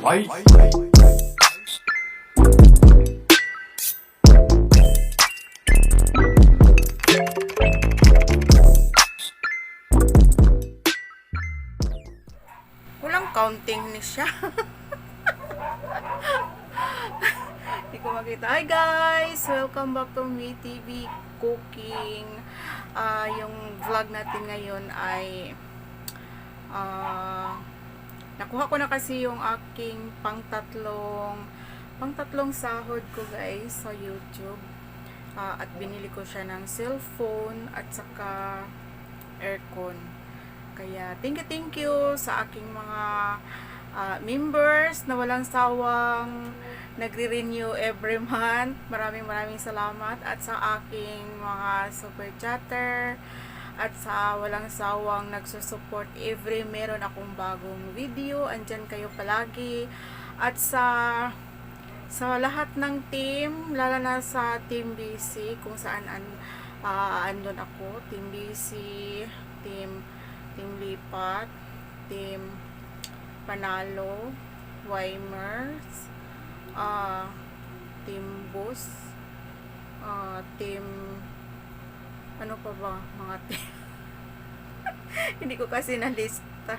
Ay! Walang counting ni siya. Hindi ko makita. Hi guys! Welcome back to Me TV Cooking. Yung vlog natin ngayon ay nakuha ko na kasi yung aking pangtatlong sahod ko guys sa YouTube. At binili ko siya ng cellphone at saka aircon. Kaya thank you sa aking mga members na walang sawang nagre-renew every month. Maraming salamat. At sa aking mga super chatter at sa walang sawang nagsusupport every meron akong bagong video. Andyan kayo palagi. At sa lahat ng team, lalo na sa Team BC, kung saan andun ako, Team BC, Team Lipat, Team Panalo, Weimers, Team Bus, Team ano pa ba mga team. Hindi ko kasi na-lista.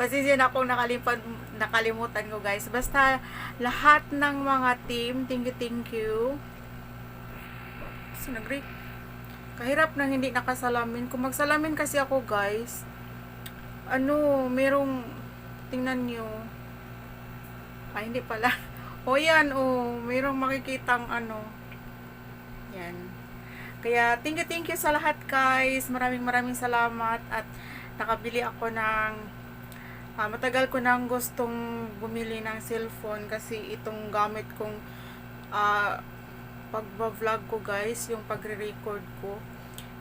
Pasensya na kung nakalimutan ko guys. Basta lahat ng mga team, thank you. Sinagri. Kahirap nang hindi nakasalamin. Kung magsalamin kasi ako guys, merong, tingnan nyo. Hindi pala. O yan, merong makikitang yan. Kaya, thank you sa lahat guys. Maraming salamat. At nakabili ako ng, matagal ko nang gustong bumili ng cellphone kasi itong gamit kong, pagba-vlog ko guys, yung pagre-record ko,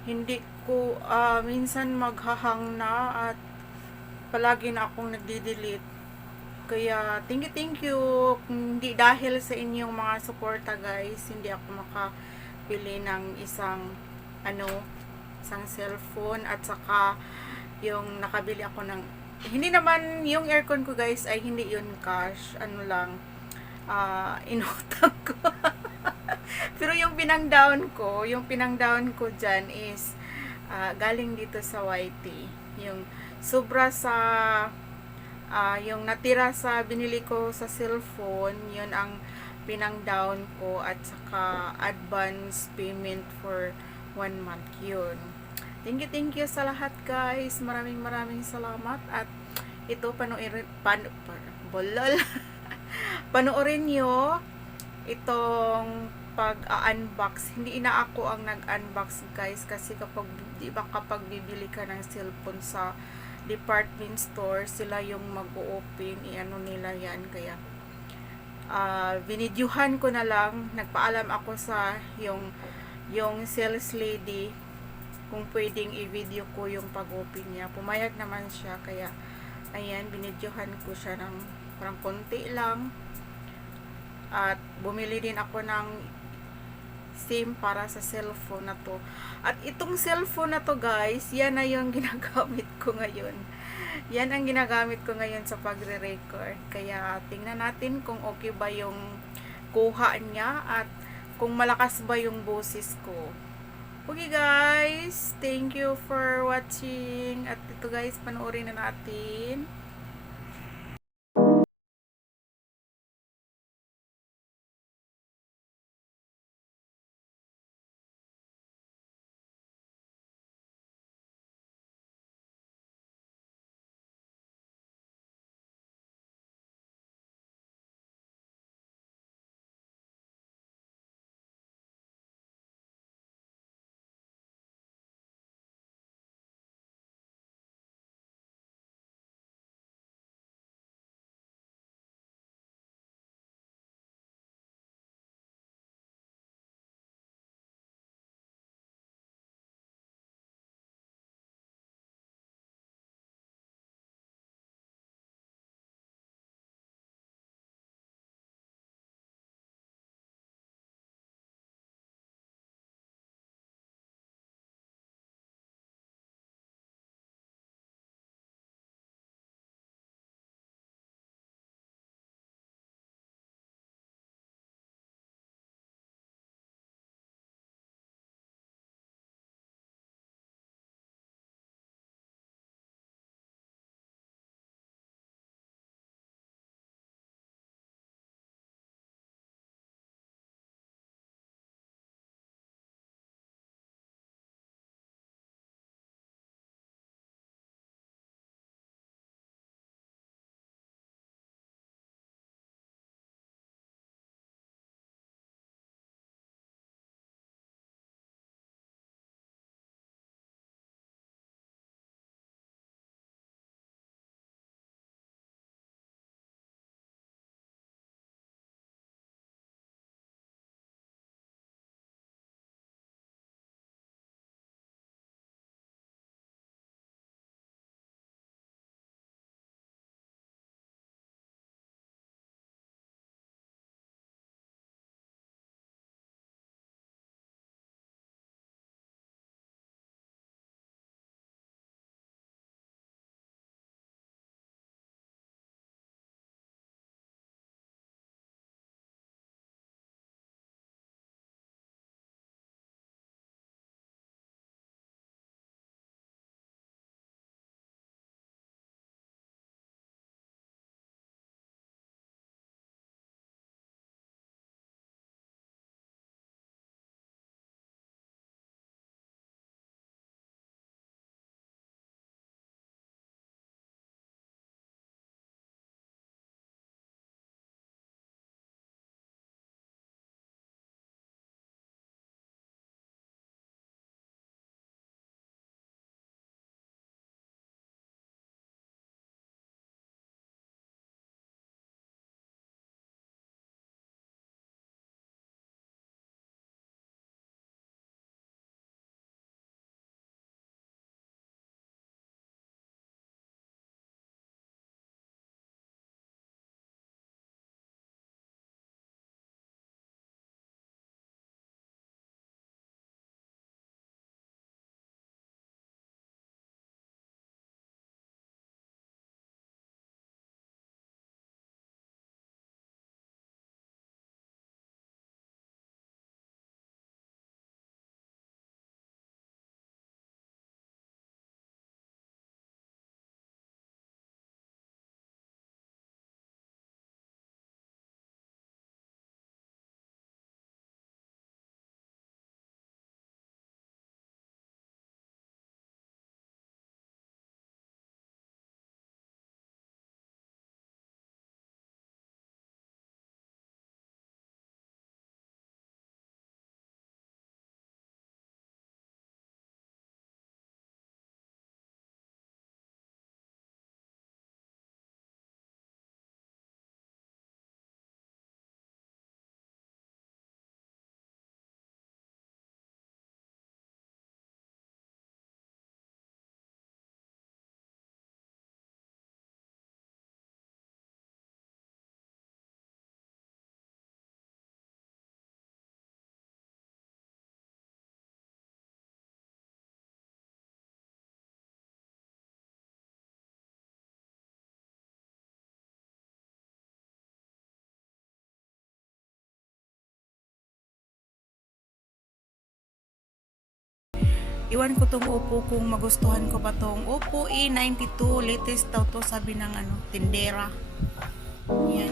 hindi ko minsan maghahang na at palagi na akong nagdi-delete. Kaya thank you. Hindi dahil sa inyong mga suporta guys, hindi ako makabili ng isang cellphone. At saka yung nakabili ako ng, hindi naman yung aircon ko guys ay hindi yun cash, inutang ko. Pero yung pinang-down ko dyan is galing dito sa YT. Yung sobra sa yung natira sa binili ko sa cellphone, yun ang pinang-down ko at saka advance payment for 1 month yun. Thank you sa lahat guys. Maraming salamat. At ito panoorin nyo itong pag-unbox. Hindi na ako ang nag-unbox guys, kasi kapag bibili ka ng cellphone sa department store, sila yung mag-open, nila yan. Kaya binidyuhan ko na lang, nagpaalam ako sa yung sales lady kung pwedeng i-video ko yung pag-open niya. Pumayag naman siya, kaya ayan, binidyuhan ko siya ng parang konti lang. At bumili din ako ng SIM para sa cellphone na to. At itong cellphone na to guys, yan na yung ginagamit ko ngayon. Yan ang ginagamit ko ngayon sa pagre-record. Kaya tingnan natin kung okay ba yung kuha niya at kung malakas ba yung boses ko. Okay guys, thank you for watching. At ito guys, panoorin na natin. Iwan ko tong Oppo kung magustuhan ko pa tong Oppo A92. Latest daw to, sabi ng tindera. Yan.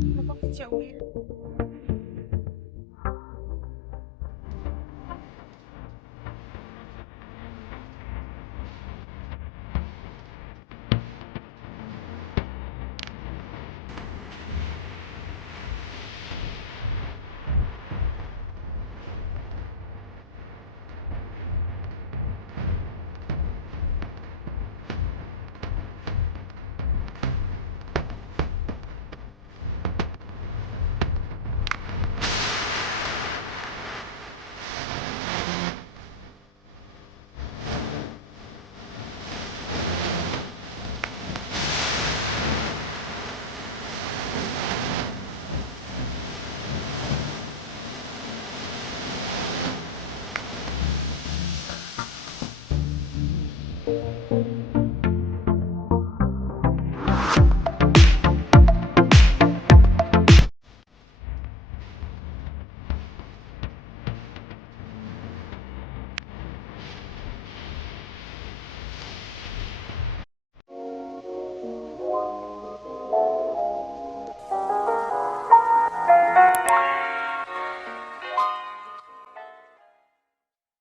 Bakit siya weird?